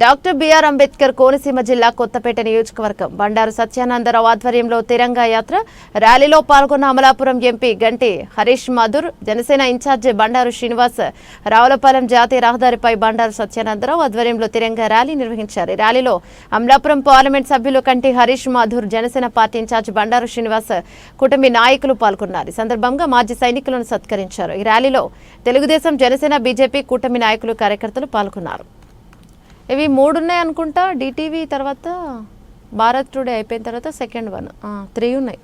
Doctor BR Ambedkar Konaseema జిల్లా కొత్తపేట నియోజకవర్గం. బండారు సత్యానందరావు ఆధ్వర్యంలో తిరంగా యాత్ర. ర్యాలీలో పాల్గొన్న Amalapuram MP Ganti Harish Madhur Janasena in charge Bandaru Srinivas Ravulapalem జాతీయ రహదారిపై బండారు సత్యానందరావు ఆధ్వర్యంలో తిరంగా ర్యాలీ నిర్వహించారు. ర్యాలీలో అమలాపురం పార్లమెంట్ సభ్యులు కంటి హరీష్ మాధుర్ జనసేన పార్టీ ఇన్ఛార్జి బండారు శ్రీనివాస్ కుటుంబీ నాయకులు పాల్గొన్నారు. ఈ సందర్భంగా మాజీ సైనికులను సత్కరించారు. ఈ ర్యాలీలో తెలుగుదేశం జనసేన బీజేపీ కూటమి నాయకులు కార్యకర్తలు పాల్గొన్నారు. ఇవి మూడు ఉన్నాయి అనుకుంటా డిటీవీ తర్వాత భారత్ టుడే అయిపోయిన తర్వాత సెకండ్ వన్. త్రీ ఉన్నాయి.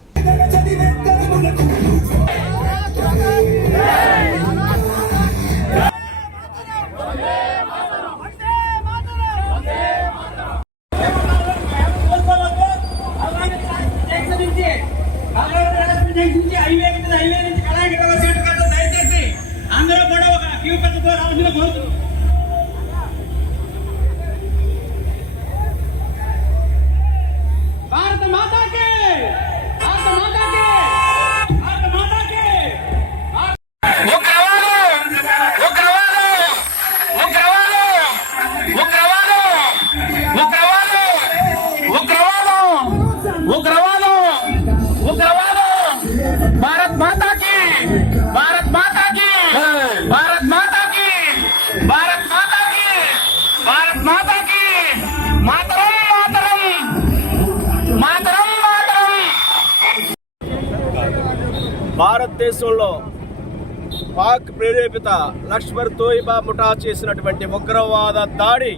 అందరూ కూడా ఒక క్యూ పెద్ద రావాల్సిన కోరుతున్నాం ఉగ్రవాదం! భారత్ మాతాకి! భారత్ మాతాకి! భారత్ మాతాకి! భారత్ మాతాకి! భారత్ మాతాకి! మాతరం మాతరం! మాతరం మాతరం! భారతదేశంలో పాక్ ప్రేరేపిత లష్కర్ తోయిబా ముఠా చేసినటువంటి ఉగ్రవాద దాడి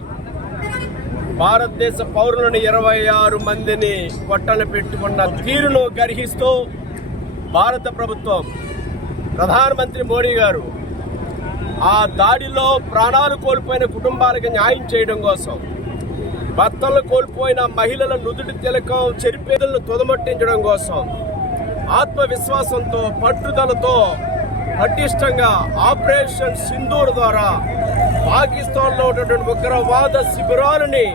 భారతదేశ పౌరులను ఇరవై ఆరు మందిని పొట్టన పెట్టుకున్న తీరును గర్హిస్తూ భారత ప్రభుత్వం ప్రధానమంత్రి మోడీ గారు ఆ దాడిలో ప్రాణాలు కోల్పోయిన కుటుంబాలకు న్యాయం చేయడం కోసం భర్తలు కోల్పోయిన మహిళల నుదుటి తిలకం చెరిపేదలను తుదమట్టించడం కోసం ఆత్మవిశ్వాసంతో పట్టుదలతో పటిష్టంగా ఆపరేషన్ సింధూర్ ద్వారా పాకిస్తాన్లో ఉన్నటువంటి ఉగ్రవాద శిబిరాలని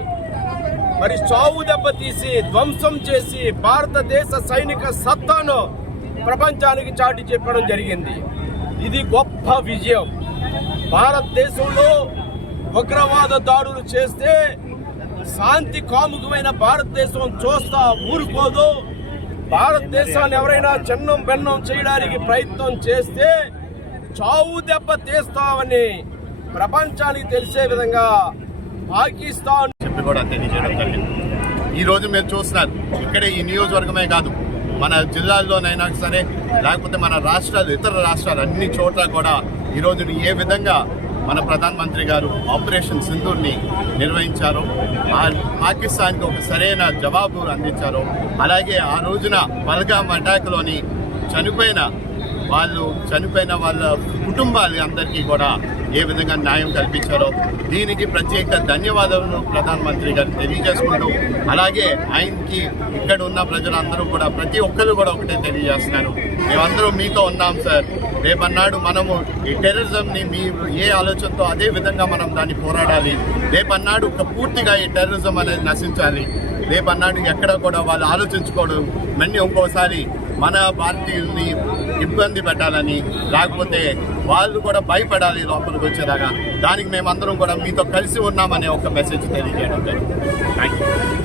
మరి చావు దెబ్బతీసి ధ్వంసం చేసి భారతదేశ సైనిక సత్తాను ప్రపంచానికి చాటి చెప్పడం జరిగింది. ఇది గొప్ప విజయం. భారతదేశంలో ఉగ్రవాద దాడులు చేస్తే శాంతి కాముకమైన భారతదేశం చూస్తా ఊరుకోదు. భారతదేశాన్ని ఎవరైనా చిన్నం బెన్నం చేయడానికి ప్రయత్నం చేస్తే చావు దెబ్బ తీస్తామని ప్రపంచానికి తెలిసే విధంగా పాకిస్తాన్ చెప్పి కూడా తెలియజేయడం జరిగింది. ఈరోజు మీరు చూస్తున్నారు ఇక్కడే ఈ నియోజకవర్గమే కాదు మన జిల్లాల్లోనైనా సరే లేకపోతే మన రాష్ట్రాలు ఇతర రాష్ట్రాలు అన్ని చోట్ల కూడా ఈ ఏ విధంగా మన ప్రధానమంత్రి గారు ఆపరేషన్ సింధూర్ని నిర్వహించారో పాకిస్తాన్కి ఒక సరైన జవాబు అందించారో అలాగే ఆ రోజున పల్గామ్ అటాక్లోని చనిపోయిన వాళ్ళు చనిపోయిన వాళ్ళ కుటుంబాలు అందరికీ కూడా ఏ విధంగా న్యాయం కల్పించారో దీనికి ప్రత్యేక ధన్యవాదాలను ప్రధానమంత్రి గారు తెలియజేసుకుంటూ అలాగే ఆయనకి ఇక్కడ ఉన్న ప్రజలందరూ కూడా ప్రతి ఒక్కరు కూడా ఒకటే తెలియజేస్తున్నారు మేమందరూ మీతో ఉన్నాం సార్. రేపన్నాడు మనము ఈ టెర్రరిజంని మీరు ఏ ఆలోచనతో అదే విధంగా మనం దాన్ని పోరాడాలి. రేపన్నాడు ఒక పూర్తిగా ఈ టెర్రరిజం అనేది నశించాలి. రేపన్నాడు ఎక్కడ కూడా వాళ్ళు ఆలోచించుకోవడం మళ్ళీ ఇంకోసారి మన పార్టీని ఇబ్బంది పెట్టాలని లేకపోతే వాళ్ళు కూడా భయపడాలి లోపలికి వచ్చేలాగా దానికి మేమందరం కూడా మీతో కలిసి ఉన్నామనే ఒక మెసేజ్ తెలియజేయడం జరిగింది. Thank you